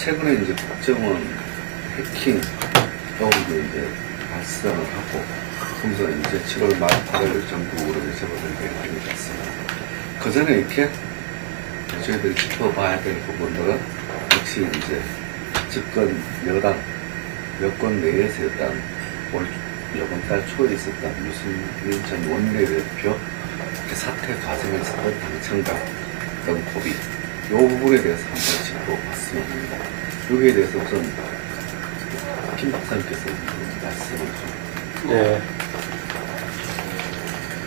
최근에 이제 국정원 해킹 떠오르고 이제 발생을 하고, 그러면서 이제 7월 말 8월 전국으로 제보된 게 많이 됐습니다. 그 전에 이렇게 저희들이 짚어봐야 될 부분들은 역시 이제 집권 여당, 여권 내에서 이번 달 초에 있었던 유승민 전 원내대표 사퇴 과정에서 당청각 등 고비, 이 부분에 대해서 한번 짚어봤으면 합니다. 여기에 대해서 우선 김 박사님께서 말씀을 좀. 네.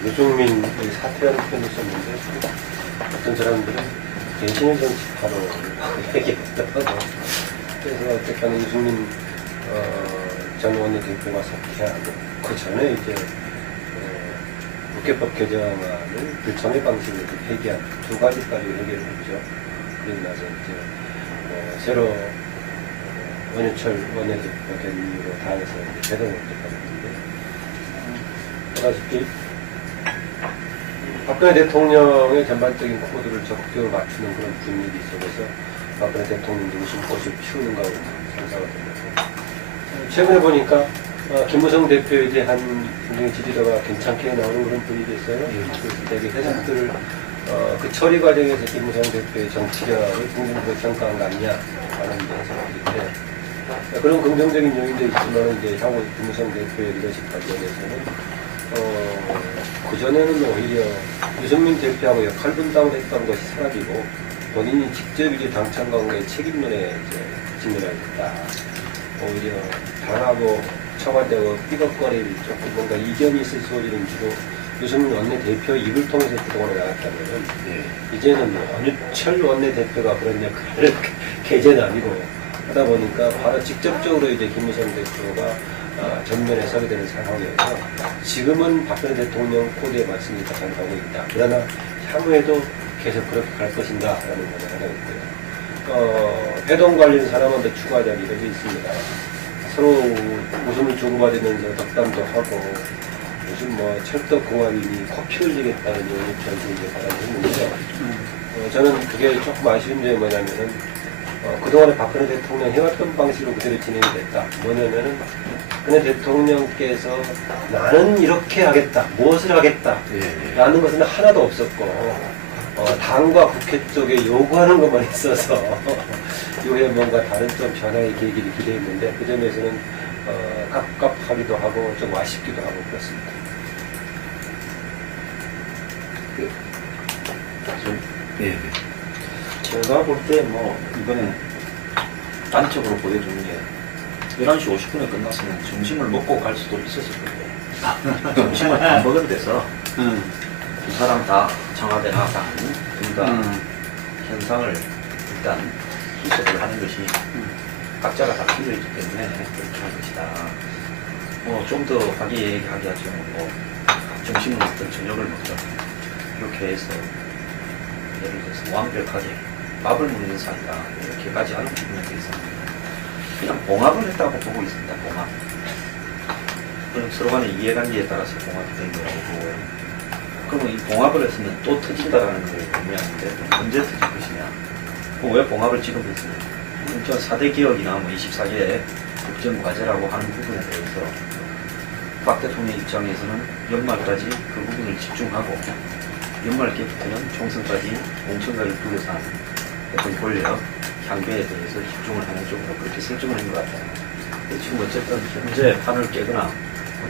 유승민이 사퇴하는 편이 있었는데, 어떤 사람들은 대신의 정치파로 얘기했다고. 그래서 어쨌든 유승민 전 원내대표가 사퇴하고, 그 전에 이제 국회법 개정안을 불청의 방식으로 회귀한 두 가지까지 해결을 했죠. 그리고 나서 이제 새로 원유철 원내대표가 된 이후로 당에서 제동을 했는데, 보다시피 박근혜 대통령의 전반적인 코드를 적극적으로 맞추는 그런 분위기 속에서 박근혜 대통령도 웃음꽃을 피우는 가운데 상사가 되면서, 최근에 보니까 김무성 대표에 대한 굉장히 지지도가 괜찮게 나오는 그런 분위기였어요. 그래서 되게 해석들을 그 처리 과정에서 김무성 대표의 정치력을 긍정적으로 평가한 거 아니냐 하는 해석들인데, 그런 긍정적인 요인도 있지만 이제 향후 김무성 대표의 리더십 관련해서는 그전에는 오히려 유승민 대표하고 역할 분담을 했던 것이 사라지고 본인이 직접 이제 당청과의 책임론에 직면하겠다. 오히려 당하고 청와대와 삐걱거릴 조금 뭔가 이견이 있을 소지는 주로 유승민 원내대표 입을 통해서 그동안에 나갔다면은, 이제는 원유철 원내대표가 그런 역할을 계제는 아니고 하다 보니까 바로 직접적으로 이제 김무성 대표가 전면에 서게 되는 상황이어서 지금은 박근혜 대통령 코드에 맞습니다. 잘 가고 있다. 그러나 향후에도 계속 그렇게 갈 것인가 라는 것을 하고 있고요. 회동 관련 사람은 더 추가하자면 이렇게 있습니다. 서로 웃음을 주고받으면서 덕담도 하고, 무슨 철도공학인이 코피 흘리겠다는 얘기까지 이제 바라보는데, 저는 그게 조금 아쉬운 점이 뭐냐면은, 그동안에 박근혜 대통령 해왔던 방식으로 그대로 진행이 됐다. 뭐냐면은, 박근혜 대통령께서 나는 이렇게 하겠다, 무엇을 하겠다, 라는 것은 하나도 없었고, 당과 국회 쪽에 요구하는 것만 있어서, 이후에 뭔가 다른 좀 변화의 계기를 기대했는데, 그 점에서는, 갑갑하기도 하고, 좀 아쉽기도 하고, 그렇습니다. 제가 볼 때 이번에 단적으로 보여주는 게 11시 50분에 끝났으면 점심을 먹고 갈 수도 있었을 건데 점심을 안 먹은 데서 두 사람 다 청와대 나간 둘 다 현상을 일단 희석을 하는 것이 각자가 다 필요했기 때문에 그렇게 한 것이다. 좀 더 얘기하기 하죠. 점심을 먹든 저녁을 먹든 이렇게 해서 예를 들어서 완벽하게 밥을 먹는 사이다 이렇게까지 하는 부분에 대해서는 그냥 봉합을 했다고 보고 있습니다. 봉합. 그럼 서로 간의 이해관계에 따라서 봉합이 된 거고, 그러면 이 봉합을 했으면 또 터진다라는 걸 의미하는데 언제 터질 것이냐. 그럼 왜 봉합을 지금 했으냐. 저 4대 개혁이나 24개 국정과제라고 하는 부분에 대해서 박 대통령 입장에서는 연말까지 그 부분을 집중하고 연말께부터는 총선까지 공천과를 둘러싼 어떤 권력, 향배에 대해서 집중을 하는 쪽으로 그렇게 설정을 한 것 같아요. 지금 어쨌든 현재 판을 깨거나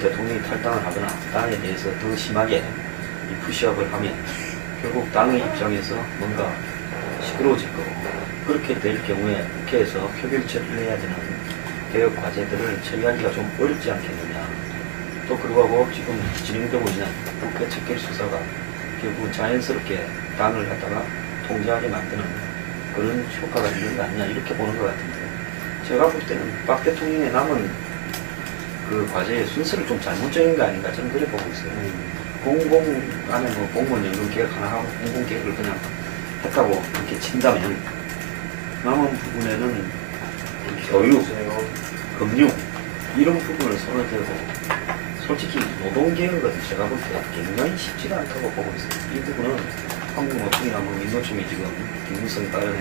대통령이 탈당을 하거나 당에 대해서 더 심하게 이 푸시업을 하면 결국 당의 입장에서 뭔가 시끄러워질 거고, 그렇게 될 경우에 국회에서 표결 처리를 해야 되는 개혁 과제들을 처리하기가 좀 어렵지 않겠느냐. 또 그러고 지금 진행되고 있는 국회 척결 수사가 결국 자연스럽게 당을 갖다가 통제하게 만드는 그런 효과가 있는 거 아니냐 이렇게 보는 것 같은데, 제가 볼 때는 박 대통령의 남은 그 과제의 순서를 좀 잘못 정한 거 아닌가 저는 그래 보고 있어요. 공공 안에 공무원 연금 계획 하나 하고 공공 계획을 그냥 했다고 이렇게 친다면 남은 부분에는 교육, 금융 이런 부분을 손을 대고 솔직히 노동개혁은 제가 볼 때 굉장히 쉽지가 않다고 보고 있어요. 이 부분은 한국노총이나 민노총이 지금 김무성 따른에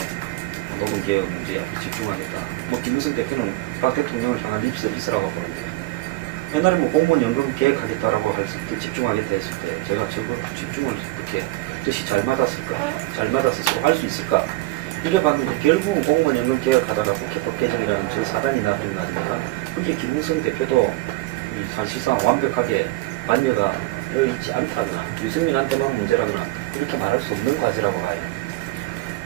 노동개혁 문제에 집중하겠다. 뭐 김무성 대표는 박 대통령을 향한 립서비스라고 보는데 옛날에 뭐 공무원 연금 계획하겠다라고 할 때 집중하겠다 했을 때 제가 저거 집중을 어떻게 뜻이 잘 맞았을까? 잘 맞아서 서로 할 수 있을까? 이래 봤는데 결국은 공무원 연금 개혁하다가 국회법 개정이라는 저 사단이 나버린 거 아닙니까? 그게 김무성 대표도 사실상 완벽하게 관여가 되어 있지 않다거나 유승민한테만 문제라거나 이렇게 말할 수 없는 과제라고 봐요.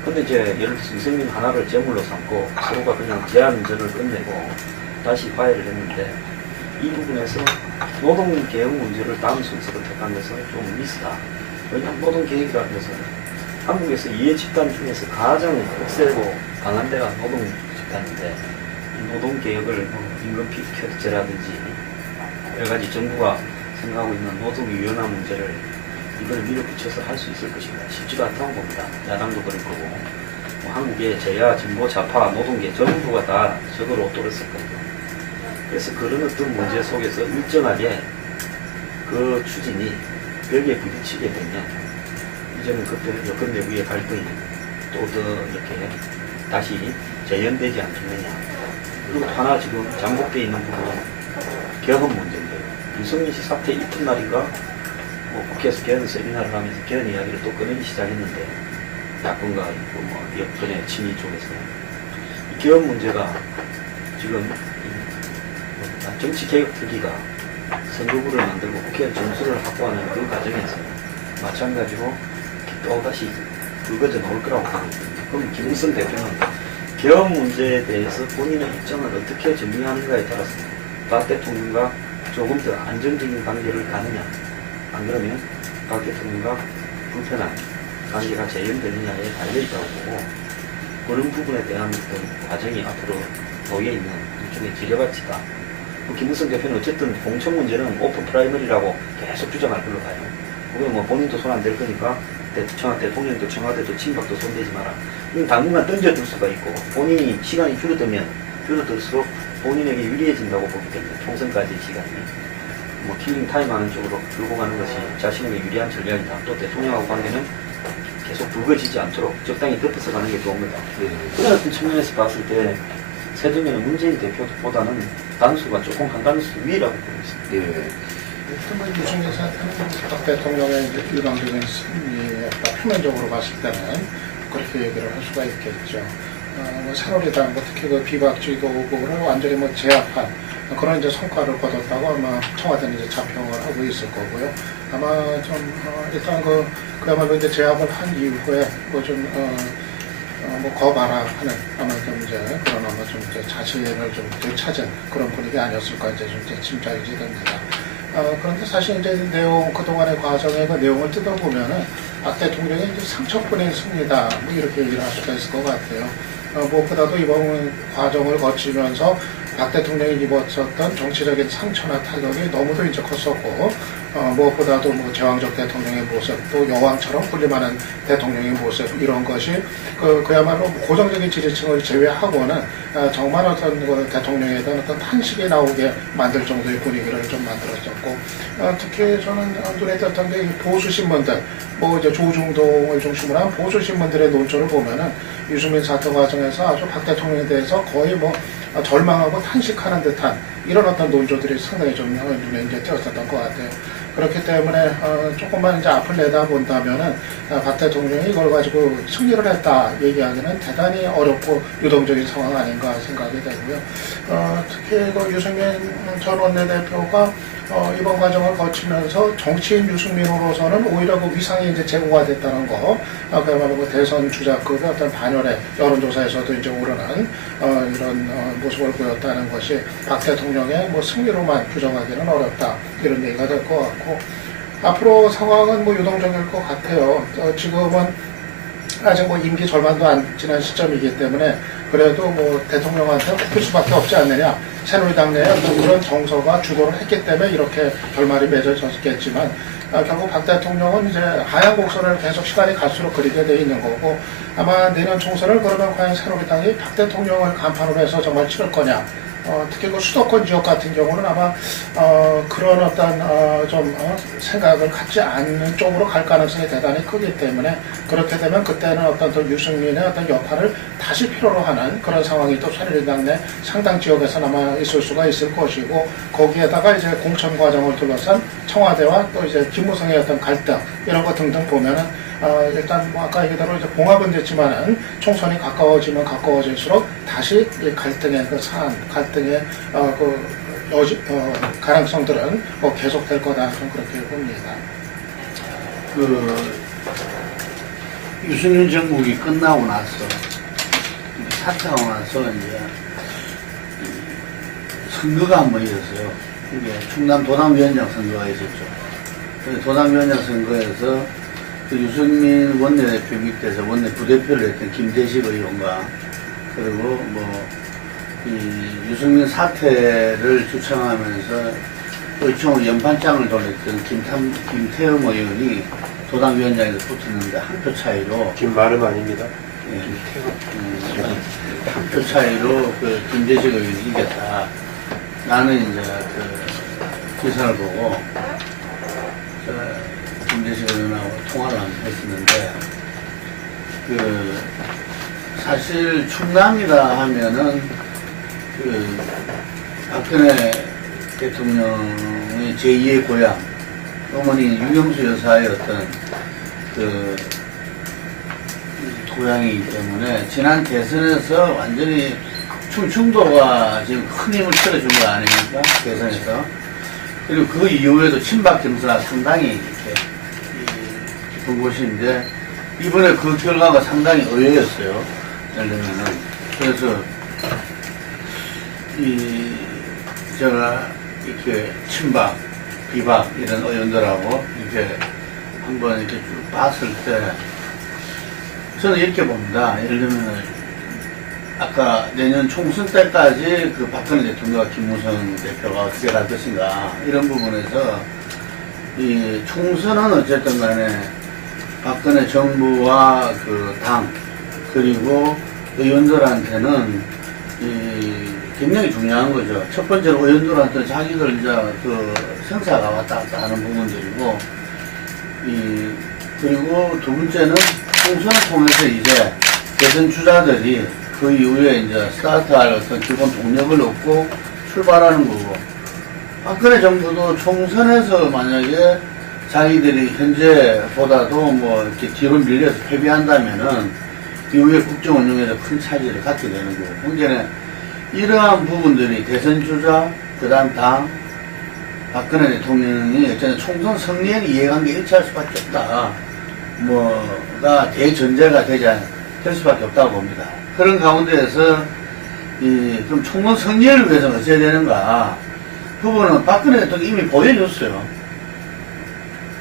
근데 이제 예를 들어서 유승민 하나를 제물로 삼고 서로가 그냥 제안전을 끝내고 다시 화해를 했는데 이 부분에서 노동개혁 문제를 다음 순서로 택한 것은 좀 미스다. 왜냐하면 노동개혁이라는 것은 한국에서 이해 집단 중에서 가장 빡세고 강한 데가 노동 집단인데 이 노동개혁을 임금 피켓제라든지 여러 가지 정부가 생각하고 있는 노동 유연화 문제를 이걸 밀어붙여서 할 수 있을 것인가 쉽지가 않다고 봅니다. 야당도 그럴 거고 뭐 한국의 제야, 진보, 좌파, 노동계 전부가 다 저걸 옷돌았을 겁니다. 그래서 그런 어떤 문제 속에서 일정하게 그 추진이 벽에 부딪히게 되면 이제는 그때 여권 내부의 갈등이 또 더 이렇게 다시 재현되지 않겠느냐. 그리고 하나 지금 잠복되어 있는 부분은 개헌 문제인데 유승민 씨 사태 이튿날인가 뭐 국회에서 개헌 세미나를 하면서 개헌 이야기를 또 꺼내기 시작했는데 야권과 있고 뭐 여권의 친위 쪽에서 이 개헌 문제가 지금 정치개혁 특위가 선거구를 만들고 국회 점수를 확보하는 그 과정에서 마찬가지로 또다시 불거져 나올 거라고 보거든요. 그럼 김무성 대표는 개헌 문제에 대해서 본인의 입장을 어떻게 정리하는가에 따라서 박 대통령과 조금 더 안정적인 관계를 가느냐 안 그러면 박 대통령과 불편한 관계가 재현되느냐에 달려있다고 보고 그런 부분에 대한 어떤 과정이 앞으로 놓여있는 일종의 지뢰밭이다. 김무성 대표는 어쨌든 공천 문제는 오픈 프라이머리라고 계속 주장할 걸로 봐요. 그게 뭐 본인도 손 안 댈 거니까 대통령도 청와대도 친박도 손대지 마라. 이건 당분간 던져둘 수가 있고 본인이 시간이 줄어들수록 본인에게 유리해진다고 보기 때문에 총선까지의 시간이 뭐 킬링 타임 하는 쪽으로 끌고 가는 것이 자신에게 유리한 전략이다. 또 대통령하고 관계는 계속 불거지지 않도록 적당히 덮어서 가는 게 좋은 거다. 그런 어떤 측면에서 봤을 때 세종에는 문재인 대표보다는 단수가 조금 한 단수 위라고 보고 있습니다. 예. 유승민 사태는 박 대통령의 일방적인 승리에 표면적으로 봤을 때는 그렇게 얘기를 할 수가 있겠죠. 뭐 새누리당 특히 그 비박지도부를 완전히 뭐 제압한 그런 이제 성과를 거뒀다고 아마 청와대는 이제 자평을 하고 있을 거고요. 아마 좀 일단 그야말로 이제 제압을 한 이후에 뭐 거봐라 하는 아마 좀 이제 그런 아마 좀 이제 자신을 좀 되찾은 그런 분위기 아니었을까 이제 좀 이제 짐작이 됩니다. 그런데 사실 이제 그동안의 과정의 그 내용을 뜯어보면은 박 대통령이 이제 상처뿐인 승리다 뭐 이렇게 얘기를 할 수가 있을 것 같아요. 무엇보다도 이번 과정을 거치면서 박 대통령이 입었었던 정치적인 상처나 타격이 너무도 이제 컸었고, 무엇보다도 뭐 제왕적 대통령의 모습, 또 여왕처럼 군림하는 대통령의 모습, 이런 것이 그야말로 고정적인 지지층을 제외하고는 정말 어떤 그 대통령에 대한 어떤 탄식이 나오게 만들 정도의 분위기를 좀 만들었었고, 특히 저는 눈에 띄었던 게 보수 신문들, 뭐 이제 조중동을 중심으로 한 보수 신문들의 논조를 보면은 유승민 사태 과정에서 아주 박 대통령에 대해서 거의 뭐 절망하고 탄식하는 듯한 이런 어떤 논조들이 상당히 좀 눈에 이제 띄었었던 것 같아요. 그렇기 때문에 조금만 이제 앞을 내다본다면은 박 대통령이 이걸 가지고 승리를 했다 얘기하기는 대단히 어렵고 유동적인 상황 아닌가 생각이 되고요. 특히 그 유승민 전 원내대표가 이번 과정을 거치면서 정치인 유승민으로서는 오히려 그 위상이 이제 제고가 됐다는 거, 그야말로 그 대선 주자급의 어떤 반열에 여론조사에서도 이제 오르는 이런 모습을 보였다는 것이 박 대통령의 뭐 승리로만 규정하기는 어렵다 이런 얘기가 될 것 같고, 앞으로 상황은 뭐 유동적일 것 같아요. 지금은 아직 뭐 임기 절반도 안 지난 시점이기 때문에 그래도 뭐 대통령한테 꼽힐 수밖에 없지 않느냐. 새누리당 내에 그런 정서가 주도를 했기 때문에 이렇게 결말이 맺어졌겠지만 결국 박 대통령은 이제 하향 곡선을 계속 시간이 갈수록 그리게 돼 있는 거고, 아마 내년 총선을 그러면 과연 새누리당이 박 대통령을 간판으로 해서 정말 치를 거냐 특히 그 수도권 지역 같은 경우는 아마 그런 어떤 생각을 갖지 않는 쪽으로 갈 가능성이 대단히 크기 때문에 그렇게 되면 그때는 어떤 또 유승민의 어떤 역할을 다시 필요로 하는 그런 상황이 또 새누리당 내 상당 지역에서 아마 있을 수가 있을 것이고 거기에다가 이제 공천 과정을 둘러싼 청와대와 또 이제 김무성의 어떤 갈등 이런 것 등등 보면은 일단 뭐 아까 얘기대로 이제 봉합은 됐지만은 총선이 가까워지면 가까워질수록 다시 이 갈등의 그 사안, 갈등의 가능성들은 뭐 계속될 거다 저는 그렇게 봅니다. 유승민 정국이 끝나고 나서 사퇴하고 나서 이제 선거가 한 번 있었어요. 이게 충남 도당위원장 선거가 있었죠. 도당위원장 선거에서 그 유승민 원내대표 밑에서 원내 부대표를 했던 김대식 의원과 그리고 이 유승민 사퇴를 주창하면서 의총으로 연판장을 돌렸던 김태흠 의원이 도당위원장에서 붙었는데 한 표 차이로 김만음 아닙니다. 한 표 차이로 그 김대식 의원이 이겼다. 나는 이제 그 기사를 보고 김대식 의원하고 통화를 했었는데 사실 충남이라 하면은 박근혜 대통령의 제2의 고향 어머니 유경수 여사의 어떤 고향이기 때문에 지난 대선에서 완전히 충청도가 지금 큰 힘을 실어준 거 아닙니까? 대선에서. 그리고 그 이후에도 친박 점수가 상당히 이렇게 깊은 곳인데 이번에 그 결과가 상당히 의외였어요. 예를 들면은. 그래서 제가 이렇게 친박, 비박 이런 의원들하고 이렇게 한번 이렇게 쭉 봤을 때 저는 이렇게 봅니다. 예를 들면 아까 내년 총선 때까지 그 박근혜 대통령과 김무성 대표가 어떻게 갈 것인가 이런 부분에서 이 총선은 어쨌든 간에 박근혜 정부와 그 당 그리고 의원들한테는 굉장히 중요한 거죠. 첫 번째로 의원들한테는 자기들 이제 그 생사가 왔다 갔다 하는 부분들이고 그리고 두 번째는 총선을 통해서 이제 대선 주자들이 그 이후에 이제 스타트할 어떤 기본 동력을 얻고 출발하는 거고 박근혜 정부도 총선에서 만약에 자기들이 현재보다도 뭐 이렇게 뒤로 밀려서 패배한다면은 이후에 국정 운영에서 큰 차질을 갖게 되는 거고 현재는 이러한 부분들이 대선 주자 그다음 당 박근혜 대통령이 어쨌든 총선 승리에는 이해관계 일치할 수밖에 없다. 뭐가 대전제가 될 수밖에 없다고 봅니다. 그런 가운데에서 그럼 총선 승리를 위해서 어찌해야 되는가? 부분은 박근혜 대통령이 이미 보여줬어요.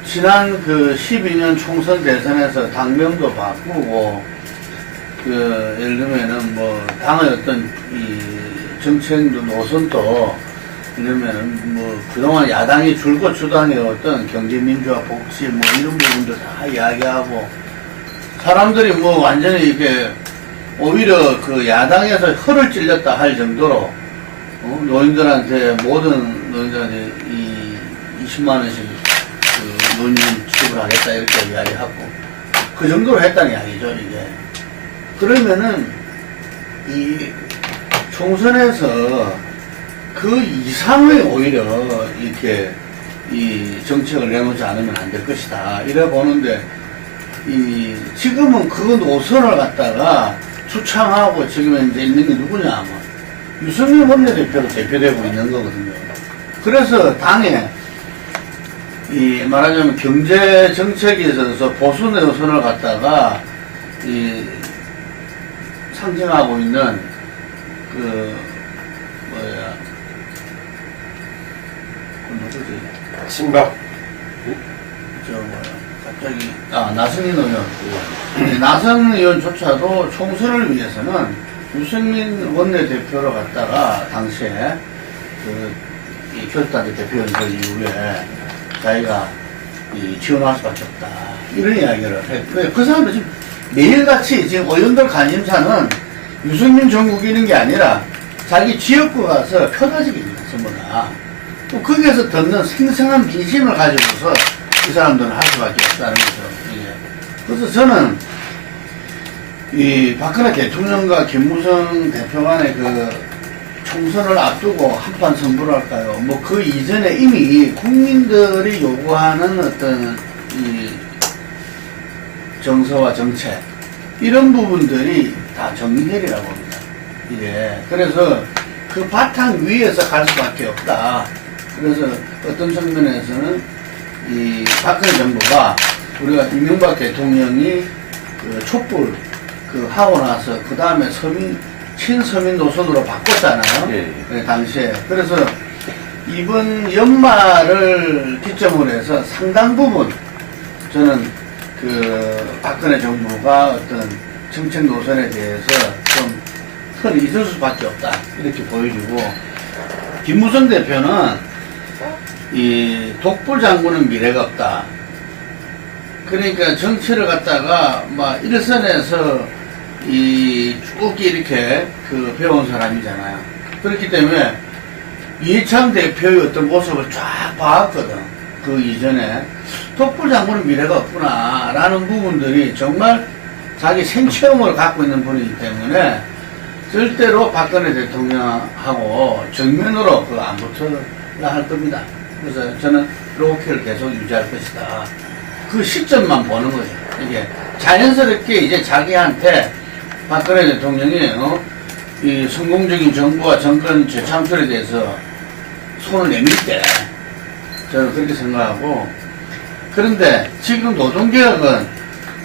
지난 12년 총선 대선에서 당명도 바꾸고 예를 들면은 당의 어떤 정책 노선도 예를 들면은 그동안 야당이 줄곧 주장해왔던 경제민주화 복지 이런 부분도 다 이야기하고 사람들이 완전히 이게 오히려 그 야당에서 혀를 찔렸다 할 정도로 노인들한테 모든 노인들한테 20만원씩 노인 지급하겠다 이렇게 이야기하고 그 정도로 했다는 이야기죠 이게. 그러면은 이 총선에서 그 이상의 오히려 이렇게 이 정책을 내놓지 않으면 안 될 것이다 이래 보는데 지금은 그 노선을 갖다가 추창하고 지금 이제 있는 게 누구냐 하면 유승민 원내대표로 대표되고 있는 거거든요. 그래서 당에 말하자면 경제 정책에 있어서 보수 노선을 갖다가 상징하고 있는 누구지? 친박. 갑자기 나성인 의원. 나성인 의원조차도 총선을 위해서는 유승민 원내대표로 갔다가 당시에 이 교섭단체 대표연설 이후에 자기가 지원할 수밖에 없다 이런 이야기를 했고요. 그 사람도 지금 매일같이 지금 의원들 관심사는 유승민 정국이는 게 아니라 자기 지역구 가서 표다지기입니다, 전부 다. 또 거기에서 듣는 생생한 민심을 가지고서 이 사람들은 할 수밖에 없다는 거죠. 이게. 그래서 저는 이 박근혜 대통령과 김무성 대표 간의 그 총선을 앞두고 한판 승부랄까요? 뭐 그 이전에 이미 국민들이 요구하는 어떤 이 정서와 정책 이런 부분들이 다 정리되리라고 봅니다. 이게 그래서 그 바탕 위에서 갈 수밖에 없다. 그래서 어떤 측면에서는 이 박근혜 정부가 우리가 이명박 대통령이 그 촛불 그 하고 나서 그 다음에 친서민 노선으로 바꿨잖아요. 예, 예. 그 당시에. 그래서 이번 연말을 기점으로 해서 상당 부분 저는 그 박근혜 정부가 어떤 정책 노선에 대해서 좀 선이 있을 수밖에 없다. 이렇게 보여지고 김무성 대표는 이 독불 장군은 미래가 없다. 그러니까 정치를 갖다가 막 일선에서 쭉 이렇게 그 배운 사람이잖아요. 그렇기 때문에 이해찬 대표의 어떤 모습을 쫙 봐왔거든. 그 이전에 독불 장군은 미래가 없구나라는 부분들이 정말 자기 생체험을 갖고 있는 분이기 때문에 절대로 박근혜 대통령하고 정면으로 그 안 붙어야 할 겁니다. 그래서 저는 로우키를 계속 유지할 것이다. 그 시점만 보는 거죠. 이게 자연스럽게 이제 자기한테 박근혜 대통령이 이 성공적인 정부와 정권 재창출에 대해서 손을 내밀 때 저는 그렇게 생각하고 그런데 지금 노동개혁은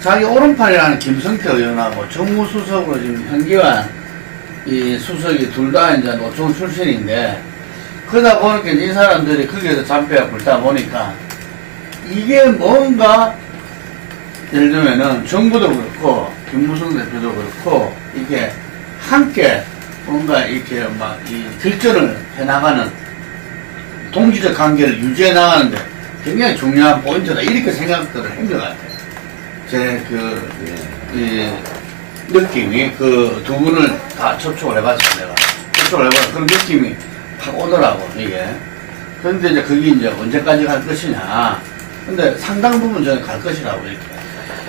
자기 오른팔이라는 김성태 의원하고 정무수석으로 지금 현기환 이 수석이 둘 다 이제 노총 출신인데 그러다 보니까 이 사람들이 거기에서 잔뼈가 불다 보니까 이게 뭔가 예를 들면은 정부도 그렇고 김무성 대표도 그렇고 이게 함께 뭔가 이렇게 막 이 결전을 해나가는 동지적 관계를 유지해 나가는데 굉장히 중요한 포인트다 이렇게 생각들을 한 것 같아요. 제 이 느낌이 그 두 분을 다 접촉을 해봤어요. 내가 접촉을 해봐서 그런 느낌이 확 오더라고 이게. 그런데 이제 그게 이제 언제까지 갈 것이냐. 근데 상당 부분 저는 갈 것이라고 이렇게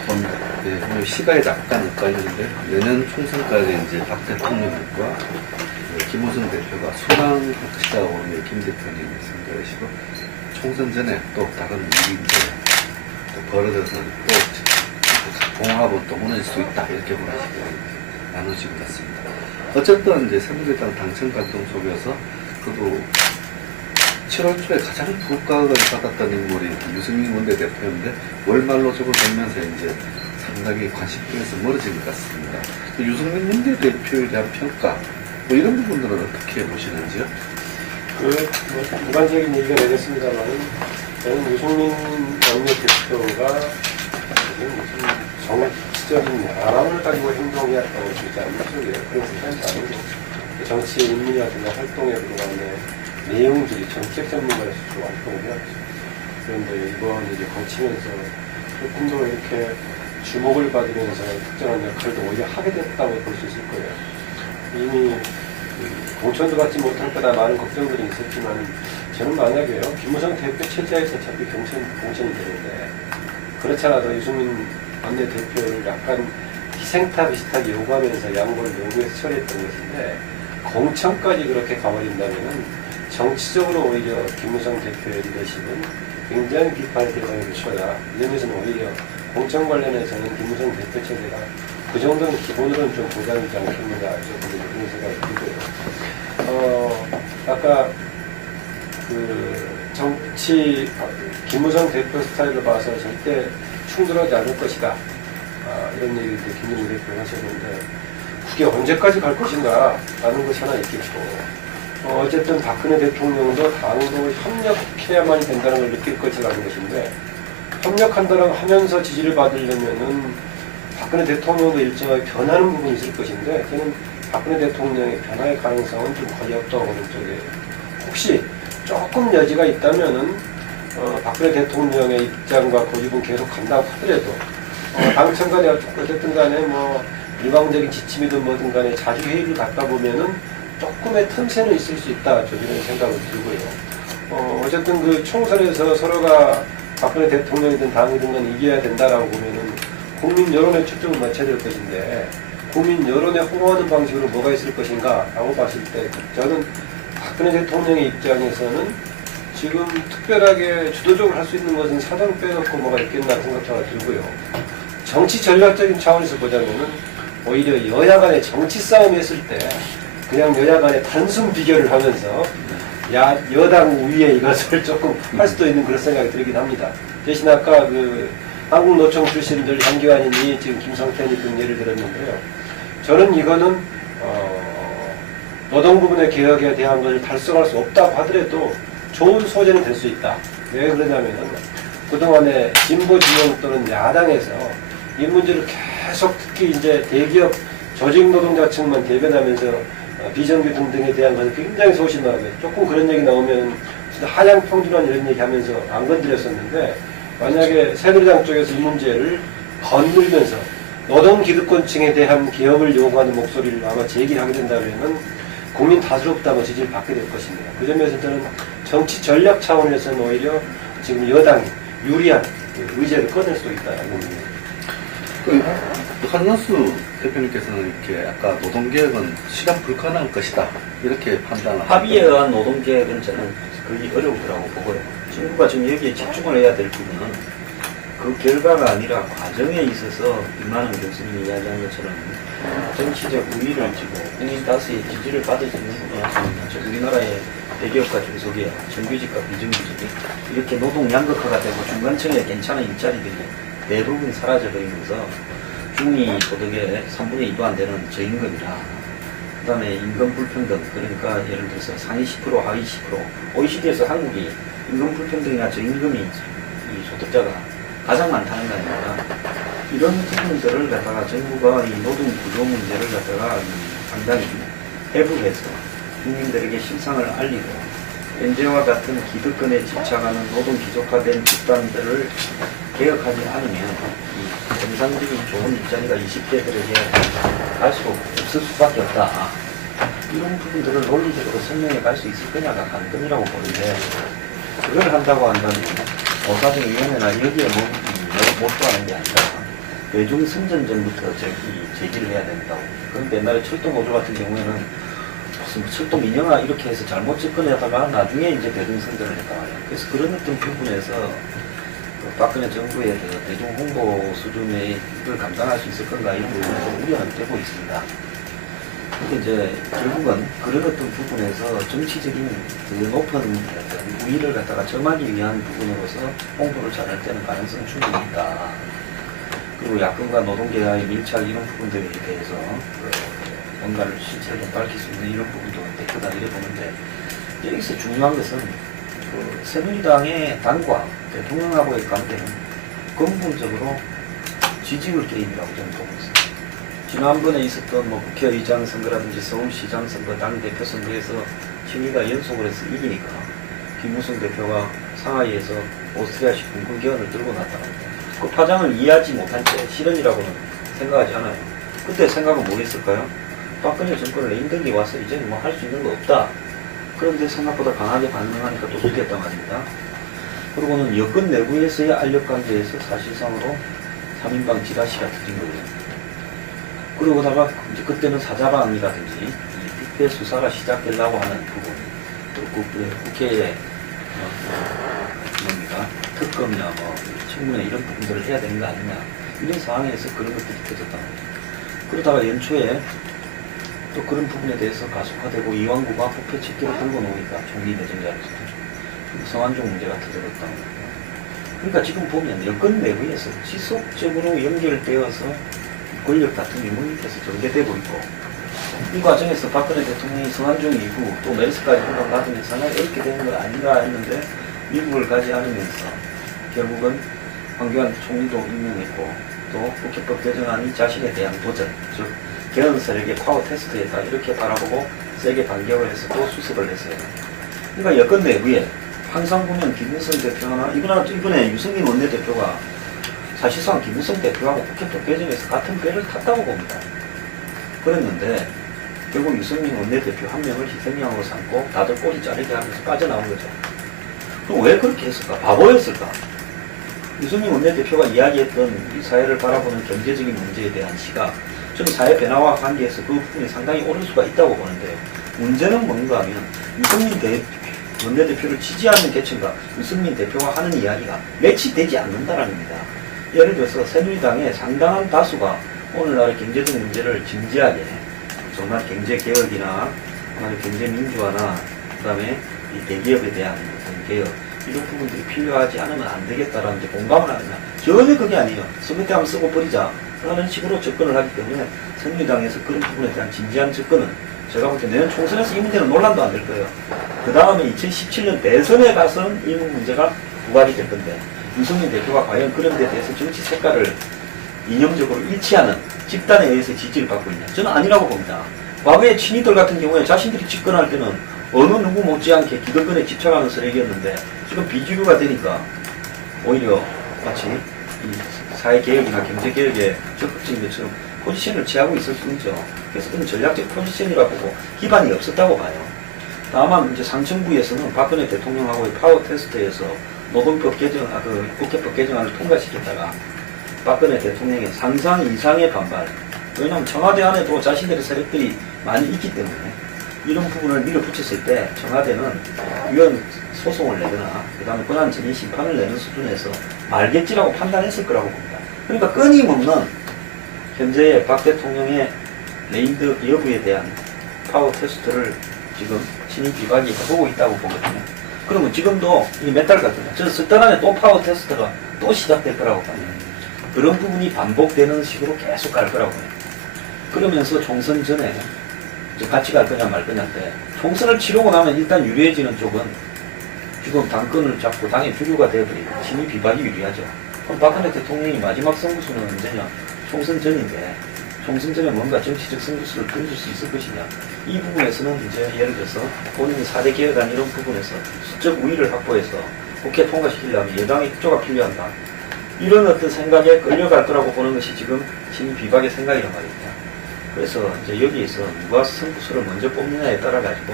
봅니다. 네, 오늘 시간이 약간 헷갈리는데 내년 총선까지 이제 박 대통령과 김무성 대표가 소랑하시다고 하는 김 대표님이 생각하시고 총선 전에 또 다른 일이 이제 또 벌어져서 또 봉합은 또 무너질 수 있다 이렇게 보시고 나누신 것 같습니다. 어쨌든 이제 새누리당 당선 활동 속에서 그도 7월 초에 가장 부각을 받았던 인물이 유승민 원내대표인데 월말로 접어들면서 이제 상당히 관심도에서 멀어진 것 같습니다. 유승민 원내대표에 대한 평가 뭐 이런 부분들은 어떻게 보시는지요? 일반적인 얘기가 되겠습니다만 저는 유승민 원내대표가 무슨 정치적인 야망을 가지고 행동해왔다고 보지 않는 쪽이에요. 그런 생각이 아니고 정치 인문이라든가 활동에 들어가는 내용들이 정책 전문가로서 주로 활동을 해왔죠. 그런데 이번 이제 거치면서 조금 더 이렇게 주목을 받으면서 특정한 역할도 오히려 하게 됐다고 볼 수 있을 거예요. 이미 공천도 받지 못할 거다 많은 걱정들이 있었지만 저는 만약에요 김무성 대표 체제에서 어차피 공천이 되는데 그렇지 않아도 유승민 원내대표를 약간 희생타 비슷하게 요구하면서 양보를 요구해서 처리했던 것인데 공천까지 그렇게 가버린다면 정치적으로 오히려 김무성 대표의 리더십은 굉장히 비판의 대상이 될 거다. 이런 것은 오히려 공천 관련해서는 김무성 대표 체제가 그 정도는 기본으로는 좀 보장이지 않겠는가 그런 생각이 들고요. 아까 그 정치 김무성 대표 스타일을 봐서 절대 충돌하지 않을 것이다. 이런 얘기를 김무성 대표가 하셨는데 그게 언제까지 갈 것인가 라는 것이 하나 있겠고 어쨌든 박근혜 대통령도 당도 협력해야만 된다는 걸 느낄 것이라는 것인데 협력한다고 하면서 지지를 받으려면은 박근혜 대통령도 일정하게 변하는 부분이 있을 것인데 저는 박근혜 대통령의 변화의 가능성은 좀 거의 없다고 보는 쪽이에요. 혹시 조금 여지가 있다면은 박근혜 대통령의 입장과 고집은 계속 간다고 하더라도 당청간에 어쨌든 간에 뭐 일방적인 지침이든 뭐든 간에 자주 회의를 갖다 보면은 조금의 틈새는 있을 수 있다. 저는 생각을 들고요. 어쨌든 그 총선에서 서로가 박근혜 대통령이든 당이든 간 이겨야 된다라고 보면은 국민 여론에 초점을 맞춰야 될 것인데 국민 여론에 호응하는 방식으로 뭐가 있을 것인가 라고 봤을 때 저는 박근혜 대통령의 입장에서는 지금 특별하게 주도적으로 할 수 있는 것은 사당 빼놓고 뭐가 있겠나 생각이 들고요. 정치 전략적인 차원에서 보자면은 오히려 여야 간의 정치 싸움이 했을 때 그냥 여야 간의 단순 비교를 하면서 여당 우위에 이것을 조금 할 수도 있는 그런 생각이 들긴 합니다. 대신 아까 그 한국노총 출신들 한기환이니 지금 김성태니 등 예를 들었는데요. 저는 이거는 노동 부분의 개혁에 대한 것을 달성할 수 없다고 하더라도 좋은 소재는 될 수 있다. 왜 그러냐면은 그동안에 진보 진영 또는 야당에서 이 문제를 계속 특히 이제 대기업 조직 노동자층만 대변하면서 비정규 등등에 대한 것을 굉장히 소심하게 조금 그런 얘기 나오면 하향 평준화 이런 얘기 하면서 안 건드렸었는데 만약에 새누리당 쪽에서 이 문제를 건들면서 노동기득권층에 대한 개혁을 요구하는 목소리를 아마 제기를 하게 된다면 국민 다수롭다고 지지를 받게 될 것입니다. 그 점에서 저는 정치 전략 차원에서는 오히려 지금 여당이 유리한 의제를 꺼낼 수도 있다는 겁니다. 한현수 대표님께서는 이렇게 아까 노동개혁은 실현 불가능한 것이다 이렇게 판단을 합의에 의한 노동개혁은 저는 거의 어려울 거라고 보고요. 정부가 지금 여기에 집중을 해야 될 부분은 그 결과가 아니라 과정에 있어서 임만원 교수님이 이야기한 것처럼 정치적 우위를 쥐고 국민 다수의 지지를 받을 수 있는 부분은 우리나라의 대기업과 중소기업, 정규직과 비정규직이 이렇게 노동 양극화가 되고 중간층에 괜찮은 일자리들이 대부분 사라져버리면서 중위 소득의 3분의 2도 안 되는 저임금이라 그 다음에 임금 불평등 그러니까 예를 들어서 상위 10% 하위 10% OECD에서 한국이 임금 불평등이나 저임금이 이 소득자가 가장 많다는 거 아닙니까? 이런 부분들을 갖다가 정부가 이 노동 구조 문제를 갖다가 상당히 해부해서 국민들에게 실상을 알리고 현재와 같은 기득권에 집착하는 노동 귀족화된 집단들을 개혁하지 않으면 이 정상적인 좋은 일자리가 20대들에게 갈수록 없을 수밖에 없다. 이런 부분들을 논리적으로 설명해 갈 수 있을 거냐가 관건이라고 보는데 그걸 한다고 한다면 노사정위원회나 여기에 몰두하는 게 아니라 대중선전전부터 제기를 해야 된다고. 그런데 옛날에 철도노조 같은 경우에는 무슨 철도 민영화 이렇게 해서 잘못 접근하다가 나중에 이제 대중선전을 했단 말이에요. 그래서 그런 어떤 부분에서 박근혜 정부의 대중 홍보 수준의 이걸 감당할 수 있을 건가 이런 부분이 좀 우려는 되고 있습니다. 근데 이제 결국은 그런 어떤 부분에서 정치적인 그 높은 어떤 우위를 갖다가 점하기 위한 부분으로서 홍보를 잘할 때는 가능성은 충분히 있다. 그리고 야권과 노동계와의 밀착 이런 부분들에 대해서 뭔가를 실체를 좀 밝힐 수 있는 이런 부분도 됐거다 이래 보는데 여기서 중요한 것은 그 새누리당의 당과 대통령하고의 관계는 근본적으로 지지율 게임이라고 저는 보고 있습니다. 지난번에 있었던 뭐 국회의장 선거라든지 서울시장 선거, 당대표 선거에서 친이가 연속을 해서 이기니까 김무성 대표가 상하이에서 오스트리아식 군국의원을 들고 나타납니다. 그 파장을 이해하지 못한 채 실현이라고는 생각하지 않아요. 그때 생각은 뭐겠을까요? 박근혜 정권을 힘들게 와서 이제는 뭐 할 수 있는 거 없다. 그런데 생각보다 강하게 반응하니까 또 이겼단 말입니다. 그리고는 여권 내부에서의 알력관계에서 사실상으로 3인방 지라시가 터진 거예요. 그러고다가 이제 그때는 사자방이라든지 이 빅배 수사가 시작되려고 하는 부분, 또 국회에 뭡니까 특검이나 뭐 청문회 이런 부분들을 해야 되는 거 아니냐 이런 상황에서 그런 것들이 터졌단 말이에요. 그러다가 연초에 또 그런 부분에 대해서 가속화되고 이완구가 국회 집기를 들고 놓으니까 총리 내정자로서 성완종 문제가 터졌단 말이에요. 그러니까 지금 보면 여권 내부에서 지속적으로 연결되어서 권력 다툼이 물밑에서 전개되고 있고 이 과정에서 박근혜 대통령이 성완종 이후 또 메르스까지 흘러가면서 상당히 이렇게 되는 거 아닌가 했는데 미국을 가지 않으면서 결국은 황교안 총리도 임명했고 또 국회법 개정안이 자신에 대한 도전 즉 개헌 세력의 파워 테스트였다 이렇게 바라보고 세게 반격을 해서 또 수습을 했어요. 그러니까 여권 내부에 항상 보면 김무성 대표나 이번에 유승민 원내대표가 사실상 김무성 대표하고 국회법 개정에서 같은 배를 탔다고 봅니다. 그랬는데 결국 유승민 원내대표 한 명을 희생양으로 삼고 다들 꼬리 자르게 하면서 빠져나온 거죠. 그럼 왜 그렇게 했을까? 바보였을까? 유승민 원내대표가 이야기했던 이 사회를 바라보는 경제적인 문제에 대한 시각, 저는 사회 변화와 관계에서 그 부분이 상당히 옳을 수가 있다고 보는데요. 문제는 뭔가 하면 유승민 원내대표를 지지하는 계층과 유승민 대표가 하는 이야기가 매치되지 않는다는 겁니다. 예를 들어서 새누리당의 상당한 다수가 오늘날의 경제적 문제를 진지하게 정말 경제개혁이나 경제민주화나 그 다음에 이 대기업에 대한 어떤 개혁 이런 부분들이 필요하지 않으면 안 되겠다라는 이제 공감을 하느냐. 전혀 그게 아니에요. 선거 때 한번 쓰고 버리자 라는 식으로 접근을 하기 때문에 새누리당에서 그런 부분에 대한 진지한 접근은 제가 볼 때 내년 총선에서 이 문제는 논란도 안 될 거예요. 그 다음에 2017년 대선에 가서는 이 문제가 부각이 될 건데 유승민 대표가 과연 그런 데 대해서 정치 색깔을 이념적으로 일치하는 집단에 의해서 지지를 받고 있냐. 저는 아니라고 봅니다. 과거에 친이들 같은 경우에 자신들이 집권할 때는 어느 누구 못지않게 기득권에 집착하는 세력이었는데 지금 비주류가 되니까 오히려 마치 이 사회개혁이나 경제개혁에 적극적인 것처럼 포지션을 취하고 있을 뿐이죠. 그래서 그건 전략적 포지션이라 보고 기반이 없었다고 봐요. 다만 이제 상층부에서는 박근혜 대통령하고의 파워 테스트에서 노동법 개정, 국회법 개정안을 통과시켰다가 박근혜 대통령의 상상 이상의 반발. 왜냐하면 청와대 안에도 자신들의 세력들이 많이 있기 때문에 이런 부분을 밀어붙였을 때 청와대는 위헌 소송을 내거나 그 다음에 권한쟁의 심판을 내는 수준에서 말겠지라고 판단했을 거라고 봅니다. 그러니까 끊임없는 현재의 박 대통령의 레인드 여부에 대한 파워 테스트를 지금 친이 비박이 해보고 있다고 보거든요. 그러면 지금도 몇 달 같은데 저 석 달 안에 또 파워 테스트가 또 시작될 거라고 봐요. 그런 부분이 반복되는 식으로 계속 갈 거라고 해요. 그러면서 총선 전에 같이 갈 거냐 말 거냐인데 총선을 치르고 나면 일단 유리해지는 쪽은 지금 당권을 잡고 당의 주류가 되어버리고 친이 비박이 유리하죠. 그럼 박근혜 대통령이 마지막 선거수는 언제냐? 총선 전인데 총선 전에 뭔가 정치적 선거수를 던질 수 있을 것이냐? 이 부분에서는 이제 예를 들어서 본인이 4대 개혁안 이런 부분에서 수적 우위를 확보해서 국회 통과시키려면 여당의 협조가 필요한다. 이런 어떤 생각에 끌려갈 거라고 보는 것이 지금 친이 비박의 생각이란 말입니다. 그래서 이제 여기에서 누가 선거수를 먼저 뽑느냐에 따라 가지고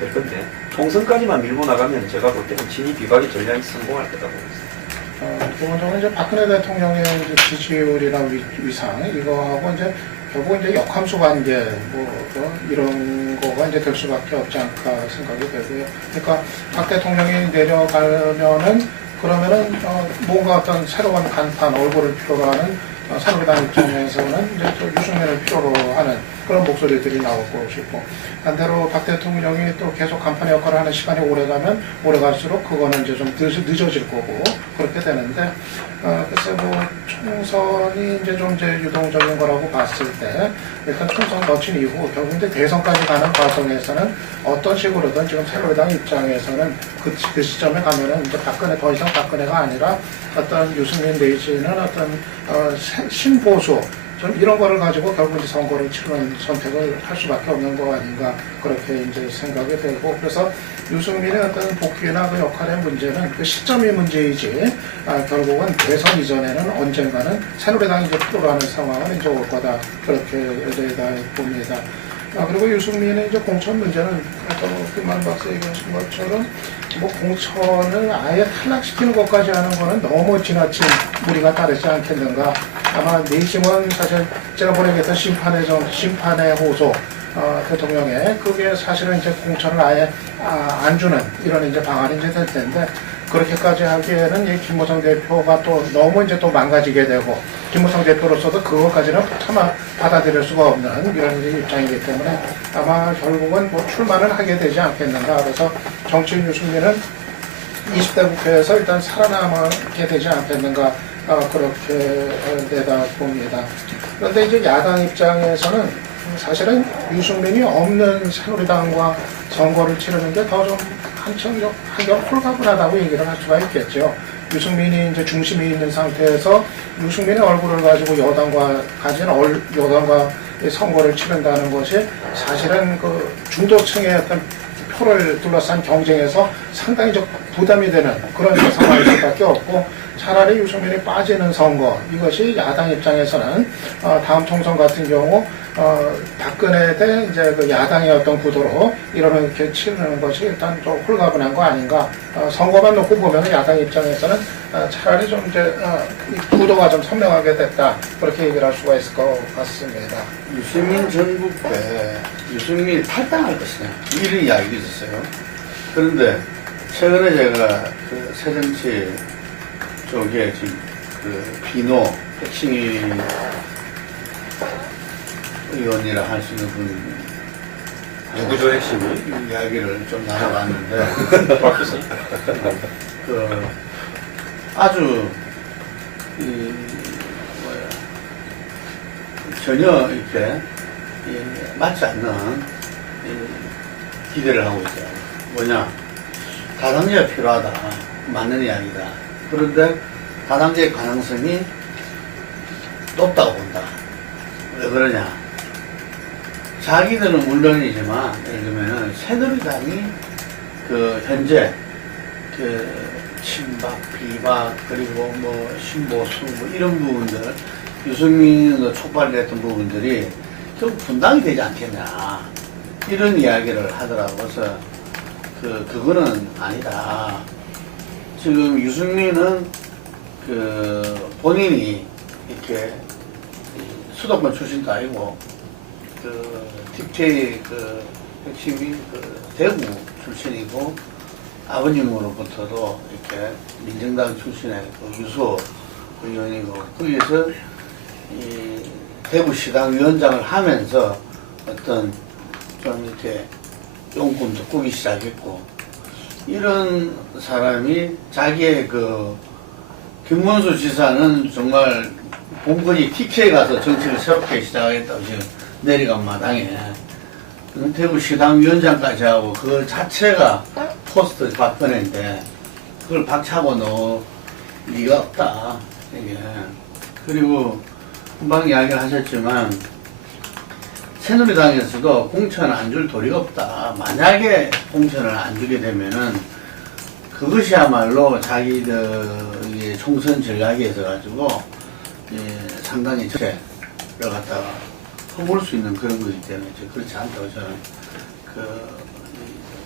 될 건데 총선까지만 밀고 나가면 제가 볼 때는 친이 비박의 전략이 성공할 거라고 봅니다. 기본적으로 이제 박근혜 대통령의 이제 지지율이나 위상 이거하고 이제 결국 이제 역함수 관계 이런 거가 이제 될 수밖에 없지 않을까 생각이 되고요. 그러니까 박 대통령이 내려가면은 그러면은 뭔가 어떤 새로운 간판 얼굴을 필요로 하는 새누리당 입장에서는 이제 유승민을 필요로 하는 그런 목소리들이 나올 것이고 반대로 박 대통령이 또 계속 간판의 역할을 하는 시간이 오래가면 오래갈수록 그거는 이제 좀 늦어질 거고 그렇게 되는데 글쎄 총선이 이제 좀 유동적인 거라고 봤을 때 일단 총선 거친 이후 결국 이제 대선까지 가는 과정에서는 어떤 식으로든 지금 새누리당 입장에서는 그 시점에 가면은 이제 더 이상 박근혜가 아니라 어떤 유승민 내지는 어떤 신보수 좀 이런 거를 가지고 결국 이제 선거를 치르는 선택을 할 수밖에 없는 거 아닌가 그렇게 이제 생각이 되고 그래서 유승민의 어떤 복귀나 그 역할의 문제는 그 시점이 문제이지 결국은 대선 이전에는 언젠가는 새누리당이 이제 필요로 하는 상황은 이제 올 거다 그렇게 내다 봅니다. 그리고 유승민의 이제 공천 문제는 아까 김만 박사 얘기하신 것처럼 공천을 아예 탈락시키는 것까지 하는 거는 너무 지나친 무리가 따르지 않겠는가. 아마 내심은 사실 제가 보내겠던 심판의 호소 대통령의 그게 사실은 이제 공천을 아예 안 주는 이런 이제 방안이 이제 될 텐데 그렇게까지 하기에는 이 김무성 대표가 또 너무 이제 또 망가지게 되고 김무성 대표로서도 그것까지는 차마 받아들일 수가 없는 이런 이제 입장이기 때문에 아마 결국은 출마를 하게 되지 않겠는가. 그래서 정치인 유승민은 20대 국회에서 일단 살아남게 되지 않겠는가. 그렇게 내다봅니다. 그런데 이제 야당 입장에서는 사실은 유승민이 없는 새누리당과 선거를 치르는 게 더 좀 한결 홀가분하다고 얘기를 할 수가 있겠죠. 유승민이 이제 중심에 있는 상태에서 유승민의 얼굴을 가지고 여당과 선거를 치른다는 것이 사실은 그 중도층의 어떤 표를 둘러싼 경쟁에서 상당히 좀 부담이 되는 그런 상황일 수밖에 없고 차라리 유승민이 빠지는 선거 이것이 야당 입장에서는 다음 총선 같은 경우 박근혜 대 이제 그 야당의 어떤 구도로 이렇게 치르는 것이 일단 좀 홀가분한 거 아닌가. 선거만 놓고 보면 야당 입장에서는 차라리 좀 이제 이 구도가 좀 선명하게 됐다. 그렇게 얘기를 할 수가 있을 것 같습니다. 유승민 전국에 유승민이 탈당할 것이냐 이런 이야기가 있었어요. 그런데 최근에 제가 그 새정치 쪽에 지금 그 비노 핵심이 의원이라 할 수 있는 분 누구죠, 핵심이? 이야기를 좀 나눠봤는데 그 아주 이 뭐야 전혀 이렇게 맞지 않는 기대를 하고 있어요. 뭐냐 다당제가 필요하다. 맞는 이야기다. 그런데 다당제의 가능성이 높다고 본다. 왜 그러냐? 자기들은 물론이지만, 예를 들면은, 새누리당이 그, 현재, 그, 친박, 비박, 그리고 뭐, 신보수, 뭐, 이런 부분들, 유승민으로 촉발됐던 부분들이 좀 분당이 되지 않겠냐. 이런 이야기를 하더라고요. 그래서, 그거는 아니다. 지금 유승민은, 그, 본인이 이렇게, 수도권 출신도 아니고, TK 핵심이 대구 출신이고, 아버님으로부터도 이렇게 민정당 출신의 유소 의원이고, 거기에서 이 대구시당 위원장을 하면서 어떤 좀 이렇게 용금도 꾸기 시작했고, 이런 사람이 자기의 김문수 지사는 정말 본건이 TK에 가서 정치를 새롭게 시작하겠다고 지금 내려간 마당에 대구시당 위원장까지 하고 그 자체가 포스트 박근혜인데 그걸 박차고 넣을 리가 없다. 이게. 그리고 금방 이야기를 하셨지만 새누리당에서도 공천을 안 줄 도리가 없다. 만약에 공천을 안 주게 되면은 그것이야말로 자기들의 총선 전략에 있어가지고 상당히 적폐를 갖다가 허물 수 있는 그런 거기 때문에 그렇지 않다고 저는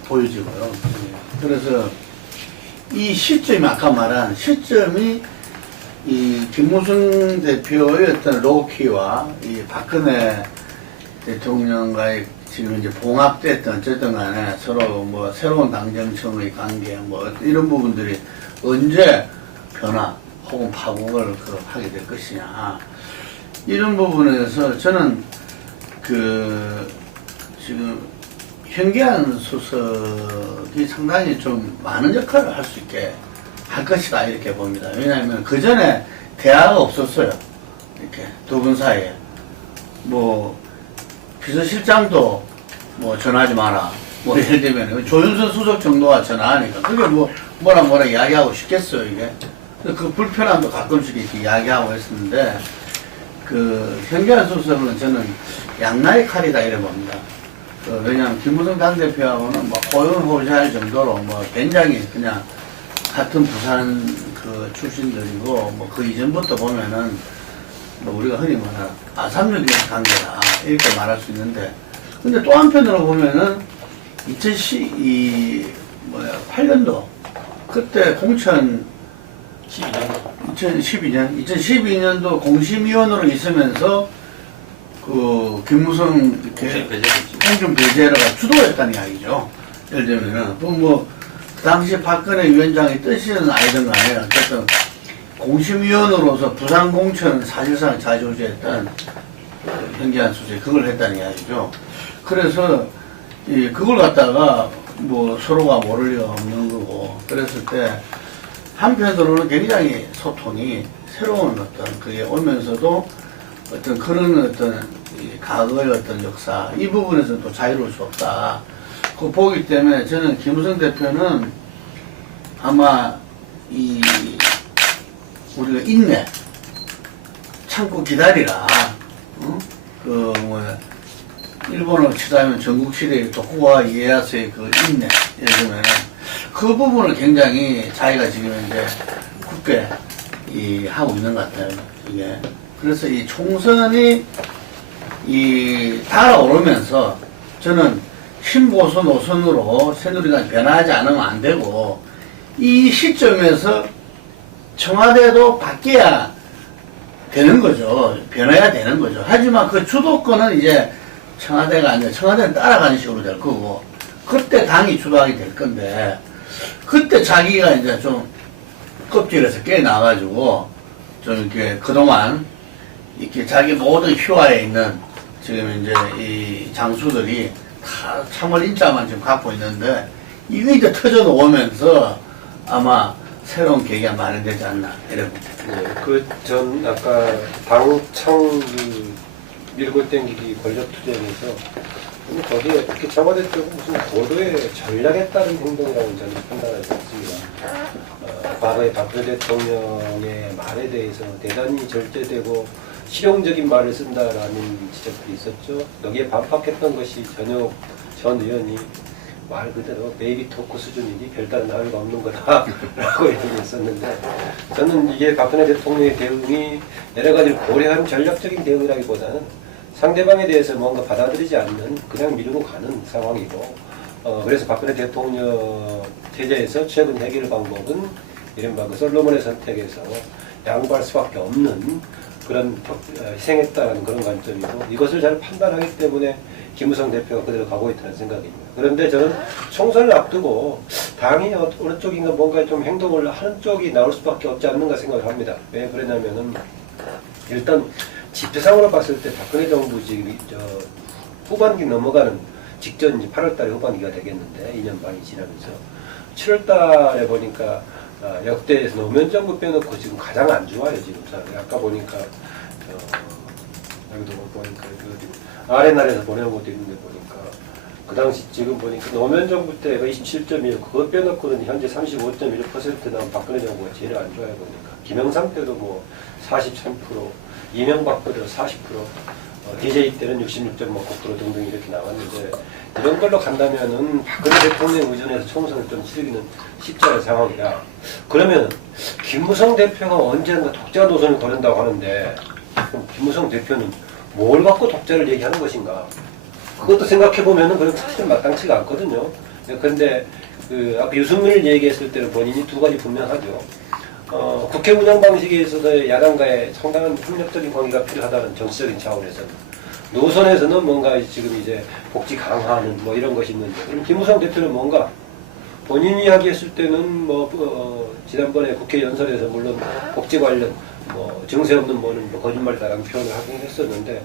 보여지고요. 그래서 이 시점이 아까 말한 시점이 이 김무성 대표의 어떤 로키와 이 박근혜 대통령과의 지금 이제 봉합됐던 어쨌든 간에 서로 뭐 새로운 당정청의 관계 뭐 이런 부분들이 언제 변화 혹은 파국을 하게 될 것이냐. 이런 부분에서 저는 지금 현계한 수석이 상당히 좀 많은 역할을 할 수 있게 할 것이다 이렇게 봅니다. 왜냐하면 그 전에 대화가 없었어요. 이렇게 두 분 사이에 뭐 비서실장도 뭐 전화하지 마라. 뭐 예를 들면 조윤선 수석 정도가 전화하니까 그게 뭐라 이야기하고 싶겠어요 이게. 그 불편함도 가끔씩 이렇게 이야기하고 했었는데 현계한 수석은 저는 양날의 칼이다 이래 봅니다. 왜냐하면 김무성 당대표하고는 뭐 호연호시할 정도로 뭐 굉장히 그냥 같은 부산 출신들이고 뭐 그 이전부터 보면은 뭐 우리가 흔히 말하는 아삼육의 관계다 이렇게 말할 수 있는데 근데 또 한편으로 보면은 208년도 그때 공천 2012년도 공심위원으로 있으면서 김무성 공천 배제라가 주도했다는 이야기죠. 예를 들면은 그 당시 박근혜 위원장의 뜻이든 아니든 간에 어쨌든 공심위원으로서 부산 공천 사실상 자주주했던 현계한 수석이 그걸 했다는 이야기죠. 그래서 그걸 갖다가 뭐 서로가 모를 리가 없는 거고 그랬을 때 한편으로는 굉장히 소통이 새로운 그게 오면서도 어떤 그런 과거의 역사 이 부분에서는 또 자유로울 수 없다. 그 보기 때문에 저는 김무성 대표는 아마 우리가 인내 참고 기다리라. 일본어로 치자면 전국시대의 도쿠가와 이에야스의 인내 예를 들면 그 부분을 굉장히 자기가 지금 이제 굳게 하고 있는 것 같아요. 이게. 그래서 이 총선이 달아오르면서 저는 신보수 노선으로 새누리당이 변화하지 않으면 안 되고, 이 시점에서 청와대도 바뀌어야 되는 거죠. 변해야 되는 거죠. 하지만 그 주도권은 이제 청와대가 아니라 청와대는 따라가는 식으로 될 거고, 그때 당이 주도하게 될 건데, 그때 자기가 이제 좀 껍질에서 깨어나가지고, 좀 이렇게 그동안 이렇게 자기 모든 휘하에 있는 지금 이제 이 장수들이 다 참을 인자만 지금 갖고 있는데, 이게 이제 터져 나오면서 아마 새로운 계기가 마련되지 않나, 이런 네, 전 아까 당청 밀고 땡기기 권력 투쟁에서 거기에 이렇게 청와대 쪽은 무슨 고도의 전략에 따른 행동이라고 저는 판단하지 않습니다. 과거에 박근혜 대통령의 말에 대해서 대단히 절제되고 실용적인 말을 쓴다라는 지적들이 있었죠. 여기에 반박했던 것이 전역 전 의원이 말 그대로 베이비 토크 수준이니 별다른 의미가 없는 거다라고 얘기했었는데, 저는 이게 박근혜 대통령의 대응이 여러 가지를 고려한 전략적인 대응이라기보다는 상대방에 대해서 뭔가 받아들이지 않는, 그냥 미루고 가는 상황이고, 그래서 박근혜 대통령 체제에서 최근 해결 방법은 이른바 그 솔로몬의 선택에서 양보할 수밖에 없는 그런 희생했다라는 그런 관점이고, 이것을 잘 판단하기 때문에 김무성 대표가 그대로 가고 있다는 생각입니다. 그런데 저는 총선을 앞두고 당이 어느 쪽인가 뭔가 좀 행동을 하는 쪽이 나올 수밖에 없지 않는가 생각을 합니다. 왜 그러냐면은 일단 지표상으로 봤을 때 박근혜 정부 지금 후반기 넘어가는 직전 8월 달에 후반기가 되겠는데 2년 반이 지나면서 7월 달에 보니까 역대에서 노무현 정부 빼놓고 지금 가장 안 좋아요. 지금 아까 보니까 여기도 보니까 아레날에서 보내는 것도 있는데 보니까 그 당시 지금 보니까 노무현 정부 때가 27.1, 그거 빼놓고는 현재 35.1% 나온 박근혜 정부가 제일 안 좋아요. 보니까 김영삼 때도 뭐 43%, 이명박보다 40%, DJ 때는 66.5% 등등 이렇게 나왔는데, 이런 걸로 간다면은 박근혜 대통령 의존해서 총선을 좀 치르기는 쉽지 않은 상황이라, 그러면 김무성 대표가 언젠가 독자 노선을 걸은다고 하는데, 그럼 김무성 대표는 뭘 갖고 독자를 얘기하는 것인가? 그것도 생각해보면은 그런 사실은 마땅치가 않거든요. 그런데 아까 유승민을 얘기했을 때는 본인이 두 가지 분명하죠. 국회 운영 방식에 있어서 야당과의 상당한 협력적인 관계가 필요하다는 정치적인 차원에서는, 노선에서는 뭔가 지금 이제 복지 강화하는 뭐 이런 것이 있는데, 그럼 김무성 대표는 뭔가 본인이 이야기했을 때는 지난번에 국회 연설에서 물론 복지 관련 증세 없는 뭐는 거짓말이다라는 표현을 하긴 했었는데,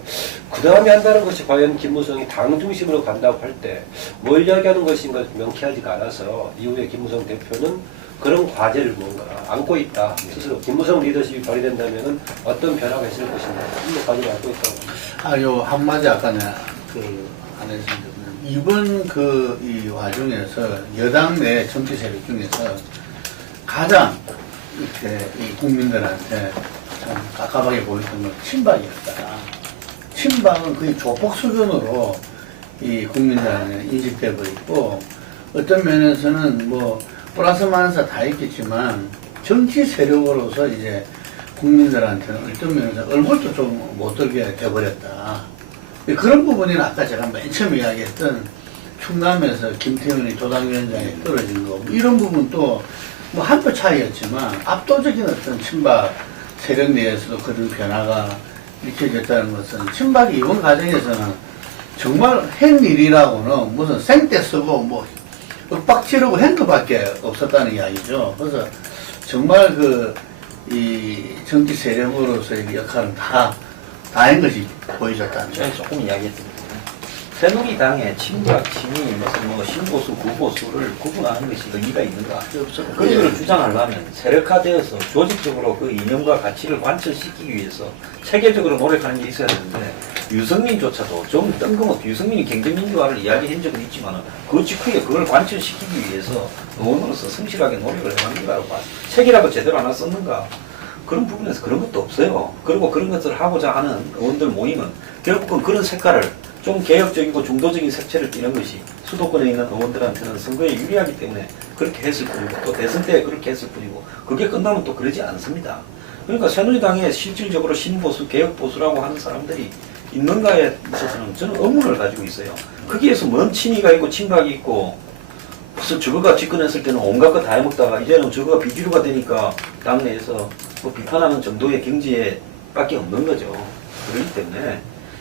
그 다음에 한다는 것이 과연 김무성이 당 중심으로 간다고 할 때 뭘 이야기하는 것인가 명쾌하지가 않아서, 이후에 김무성 대표는 그런 과제를 뭔가 안고 있다. 스스로 김무성 리더십이 발휘된다면은 어떤 변화가 있을 것인가, 이런 과제를 안고 있다고. 요 한마디 아까 내가 안 했습니다. 이번 이 와중에서 여당 내 정치 세력 중에서 가장 이렇게 이 국민들한테 참 깝깝하게 보였던 건 친박이었다. 친박은 거의 조폭 수준으로 이 국민들한테 인식되고 있고, 어떤 면에서는 플러스 마이너스 다 있겠지만 정치 세력으로서 이제 국민들한테는 어떤 면에서 얼굴도 좀 못 들게 돼버렸다. 그런 부분이 아까 제가 맨 처음 이야기했던 충남에서 김태훈이 도당위원장에 떨어진 거, 이런 부분도 한 표 차이였지만 압도적인 어떤 친박 세력 내에서도 그런 변화가 일으켜졌다는 것은, 친박이 이번 과정에서는 정말 행일이라고는 무슨 생떼 쓰고 윽박 지르고 한 것밖에 없었다는 이야기죠. 그래서 정말 이 정치 세력으로서의 역할은 다한 것이 보여졌다는 저는 거죠. 조금 이야기했습니다. 새누리당의 친박, 친이, 신보수, 구보수를 구분하는 것이 의미가 있는가? 그들을 주장하려면 세력화되어서 조직적으로 그 이념과 가치를 관철시키기 위해서 체계적으로 노력하는 게 있어야 되는데, 유승민조차도 좀 뜬금없이, 유승민이 경제민주화를 이야기한 적은 있지만 그 직후에 그걸 관철시키기 위해서 의원으로서 성실하게 노력을 해왔는가? 책이라도 제대로 하나 썼는가? 그런 부분에서 그런 것도 없어요. 그리고 그런 것을 하고자 하는 의원들 모임은 결국은 그런 색깔을, 좀 개혁적이고 중도적인 색채를 띠는 것이 수도권에 있는 의원들한테는 선거에 유리하기 때문에 그렇게 했을 뿐이고, 또 대선 때 그렇게 했을 뿐이고, 그게 끝나면 또 그러지 않습니다. 그러니까 새누리당에 실질적으로 신보수, 개혁보수라고 하는 사람들이 있는가에 있어서는 저는 의문을 가지고 있어요. 거기에서 뭔 친이가 있고 친박이 있고 무슨 저거가 집권했을 때는 온갖 거 다 해먹다가 이제는 저거가 비주류가 되니까 당내에서 뭐 비판하는 정도의 경지에 밖에 없는 거죠. 그렇기 때문에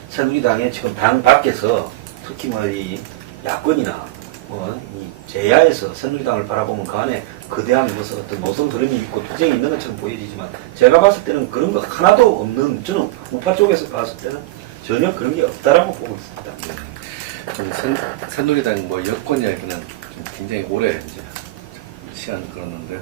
새누리당에 지금 당 밖에서 특히 뭐 이 야권이나 뭐 이 제야에서 새누리당을 바라보면 그 안에 거대한 무슨 어떤 노선 흐름이 있고 투쟁이 있는 것처럼 보여지지만 제가 봤을 때는 그런 거 하나도 없는, 저는 우파 쪽에서 봤을 때는 전혀 그런 게 없다라고 보고 있습니다. 좀 새누리당 뭐 여권 이야기는 좀 굉장히 오래 이제 시간 끌었는데